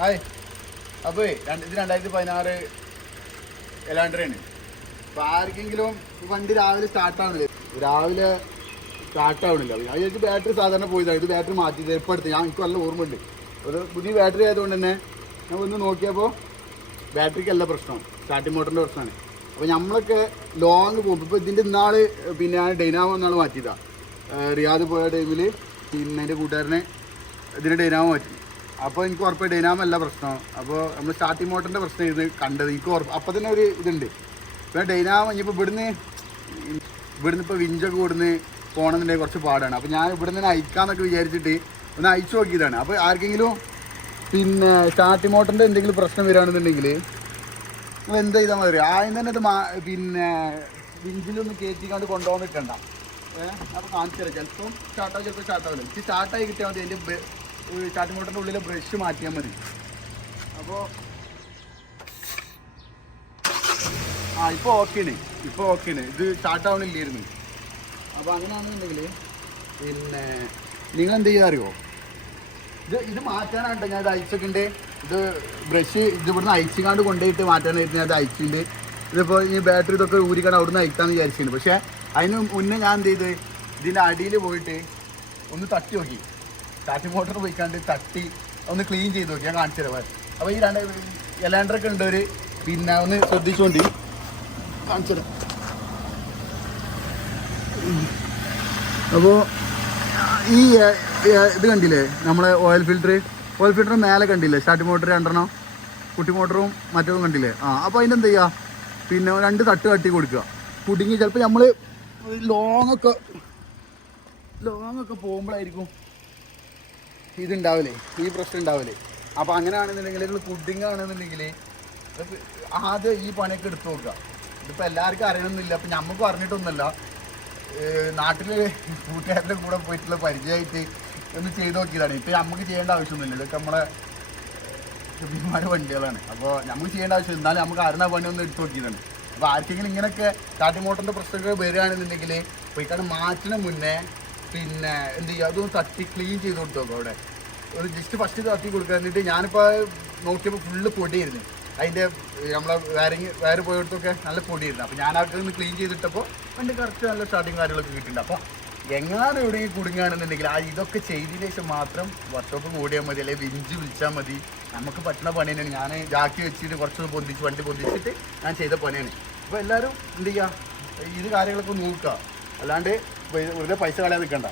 Hi. അപ്പോൾ ഇത് 2016 എലാൻഡ്രയാണ്. അപ്പോൾ ആർക്കെങ്കിലും വണ്ടി രാവിലെ സ്റ്റാർട്ടാവണില്ല, ഞാൻ വിചാരിച്ചു ബാറ്ററി സാധാരണ പോയതാണ്. ഇത് ബാറ്ററി മാറ്റിയത് എപ്പോൾ എടുത്ത് എനിക്ക് നല്ല ഓർമ്മയുണ്ട്. ഒരു പുതിയ ബാറ്ററി ആയതുകൊണ്ട് തന്നെ ഞാൻ ഒന്ന് നോക്കിയപ്പോൾ ബാറ്ററിക്കല്ല പ്രശ്നം, സ്റ്റാർട്ടിംഗ് മോട്ടറിൻ്റെ പ്രശ്നമാണ്. അപ്പോൾ നമ്മളൊക്കെ ലോങ് പോകുമ്പോൾ ഇപ്പോൾ ഇതിൻ്റെ ഇന്നാൾ പിന്നെ ഞാൻ ഡൈനാമോ എന്നാണ് മാറ്റിയതാണ്. റിയാദ് പോയ ടൈമിൽ പിന്നെ എൻ്റെ കൂട്ടുകാരനെ ഇതിന് ഡൈനാമോ മാറ്റി. അപ്പോൾ എനിക്ക് ഉറപ്പായി ഡൈനാമോ അല്ല പ്രശ്നം. അപ്പോൾ നമ്മൾ സ്റ്റാർട്ടിംഗ് മോട്ടറിൻ്റെ പ്രശ്നം ഇത് കണ്ടത് എനിക്ക് അപ്പോൾ തന്നെ ഒരു ഇതുണ്ട്. പിന്നെ ഡൈനാമോ ഇനിയിപ്പോൾ ഇവിടുന്ന് ഇപ്പോൾ വിഞ്ചൊക്കെ കൊടുന്ന് പോകണമെന്നുണ്ടെങ്കിൽ കുറച്ച് പാടാണ്. അപ്പോൾ ഞാൻ ഇവിടെ നിന്ന് അയക്കാമെന്നൊക്കെ വിചാരിച്ചിട്ട് ഒന്ന് അയച്ചു നോക്കിയതാണ്. അപ്പോൾ ആർക്കെങ്കിലും പിന്നെ സ്റ്റാർട്ടിംഗ് മോട്ടറിൻ്റെ എന്തെങ്കിലും പ്രശ്നം വരികയാണെന്നുണ്ടെങ്കിൽ നിങ്ങൾ എന്താ ചെയ്താൽ മതി, ആദ്യം തന്നെ ഇത് പിന്നെ വിഞ്ചിലൊന്ന് കയറ്റിക്കാണ്ട് കൊണ്ടുപോകാൻ നിൽക്കണ്ട. അപ്പോൾ കാണിച്ചു തരാം. ചിലപ്പോൾ സ്റ്റാർട്ടാവില്ല. എനിക്ക് സ്റ്റാർട്ടായി കിട്ടിയാൽ മതി. അതിൻ്റെ സ്റ്റാർട്ടിംഗ് മോട്ടറിൻ്റെ ഉള്ളിലെ ബ്രഷ് മാറ്റിയാൽ മതി. അപ്പോൾ ഇപ്പോൾ ഓക്കെയാണ്. ഇത് സ്റ്റാർട്ടാവണില്ലായിരുന്നു. അപ്പോൾ അങ്ങനെയാണെന്നുണ്ടെങ്കിൽ പിന്നെ നിങ്ങൾ എന്ത് ചെയ്യാൻ അറിയുമോ, ഇത് മാറ്റാനായിട്ട് ഞാൻ ഇത് അയച്ചൊക്കെ ഉണ്ട്. ഇത് ബ്രഷ് ഇവിടുന്ന് അയച്ചിങ്ങാണ്ട് കൊണ്ടുപോയിട്ട് മാറ്റാനായിട്ട് ഞാൻ ഇത് അയച്ചിട്ടുണ്ട്. ഇതിപ്പോൾ ഈ ബാറ്ററി ഇതൊക്കെ ഊരിക്കാണ്ട് അവിടുന്ന് അയക്കാമെന്ന് വിചാരിച്ചിട്ടുണ്ട്. പക്ഷേ അതിന് മുന്നേ ഞാൻ എന്ത് ചെയ്ത് ഇതിൻ്റെ അടിയിൽ പോയിട്ട് ഒന്ന് തട്ടി നോക്കി, സ്റ്റാർട്ടിംഗ് മോട്ടർ പോയിക്കാണ്ട് തട്ടി ഒന്ന് ക്ലീൻ ചെയ്ത് നോക്കി. ഞാൻ കാണിച്ചു തരാം. അപ്പോൾ ഈ എലാൻഡറൊക്കെ ഉണ്ടവർ പിന്നെ ഒന്ന് ശ്രദ്ധിച്ചുകൊണ്ട് കാണിച്ചു തരാം. അപ്പോൾ ഈ ഇത് കണ്ടില്ലേ, നമ്മളെ ഓയിൽ ഫിൽറ്റർ മേലെ കണ്ടില്ലേ, സ്റ്റാർട്ടിംഗ് മോട്ടർ രണ്ടെണ്ണം, കുട്ടി മോട്ടറും മറ്റതും കണ്ടില്ലേ. അപ്പോൾ അതിനെന്ത് ചെയ്യുക, പിന്നെ 2 തട്ട് തട്ടി കൊടുക്കുക. കുടുങ്ങി ചിലപ്പോൾ നമ്മൾ ലോങ്ങൊക്കെ പോകുമ്പോഴായിരിക്കും ഇതുണ്ടാവില്ലേ, ഈ പ്രശ്നം ഉണ്ടാവില്ലേ. അപ്പോൾ അങ്ങനെയാണെന്നുണ്ടെങ്കിൽ നിങ്ങൾ കുടുങ്ങുകയാണെന്നുണ്ടെങ്കിൽ ആദ്യം ഈ പണിയൊക്കെ എടുത്ത് നോക്കുക. ഇതിപ്പോൾ എല്ലാവർക്കും അറിയണമെന്നില്ല, അപ്പം നമുക്കും അറിഞ്ഞിട്ടൊന്നുമല്ല. നാട്ടിൽ കൂട്ടുകാരുടെ കൂടെ പോയിട്ടുള്ള പരിചയമായിട്ട് ഒന്ന് ചെയ്ത് നോക്കിയതാണ്. ഇപ്പം നമുക്ക് ചെയ്യേണ്ട ആവശ്യമൊന്നുമില്ല, ഇതൊക്കെ നമ്മളെ വിമാന വണ്ടികളാണ്. അപ്പോൾ നമുക്ക് ചെയ്യേണ്ട ആവശ്യം, എന്നാലും നമുക്ക് അറിഞ്ഞ പണി ഒന്ന് എടുത്ത് നോക്കിയതാണ്. അപ്പോൾ ആർക്കെങ്കിലും ഇങ്ങനെയൊക്കെ സ്റ്റാർട്ടിംഗ് മോട്ടറിൻ്റെ പ്രശ്നമൊക്കെ വരികയാണെന്നുണ്ടെങ്കിൽ പോയിക്കാണ്ട് മാറ്റിന് മുന്നേ പിന്നെ എന്ത് ചെയ്യുക, അതൊന്ന് തട്ടി ക്ലീൻ ചെയ്ത് കൊടുത്തു നോക്കും. അവിടെ ഒരു ജസ്റ്റ് ഫസ്റ്റ് തട്ടി കൊടുക്കുക. എന്നിട്ട് ഞാനിപ്പോൾ നോക്കിയപ്പോൾ ഫുള്ള് പൊടിയായിരുന്നു. അതിൻ്റെ നമ്മളെ വയറ് പോയിടത്തൊക്കെ നല്ല പൊടിയായിരുന്നു. അപ്പോൾ ഞാൻ അതൊക്കെ ഒന്ന് ക്ലീൻ ചെയ്തിട്ടപ്പോൾ വണ്ടി കറക്റ്റ് നല്ല സ്റ്റാർട്ടിങ് കാര്യങ്ങളൊക്കെ കിട്ടിയിട്ടുണ്ട്. അപ്പോൾ എങ്ങാനും എവിടെയെങ്കിലും കുടുങ്ങുകയാണെന്നുണ്ടെങ്കിൽ ഇതൊക്കെ ചെയ്തതിന് ശേഷം മാത്രം വർക്ക്ഷോപ്പ് കൂടിയാൽ മതി, അല്ലെങ്കിൽ വിഞ്ച് വിളിച്ചാൽ മതി. നമുക്ക് പറ്റുന്ന പണി തന്നെയാണ്. ഞാൻ ജാക്കി വെച്ചിട്ട് കുറച്ചൊന്ന് വണ്ടി പൊന്തിച്ചിട്ട് ഞാൻ ചെയ്ത പണിയാണ്. അപ്പോൾ എല്ലാവരും എന്ത് ചെയ്യുക, ഇത് കാര്യങ്ങളൊക്കെ നോക്കുക, അല്ലാണ്ട് വെറുതെ പൈസ കളയാൻ നിൽക്കണ്ട.